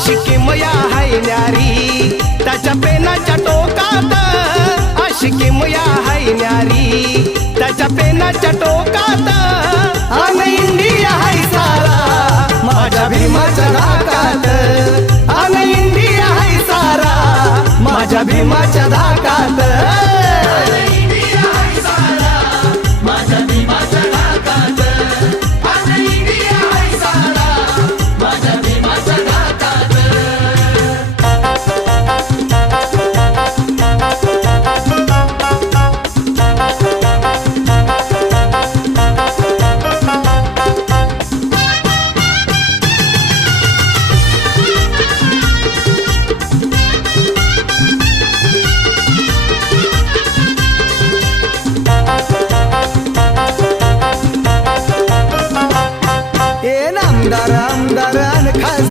आशिकी मया हाय न्यारी त्याच्या पेनाच्या टोकात, आशिकी मया हाय न्यारी त्याच्या पेनाच्या टोकात. आणि इंडिया हाय सारा माझ्या भीमाच्या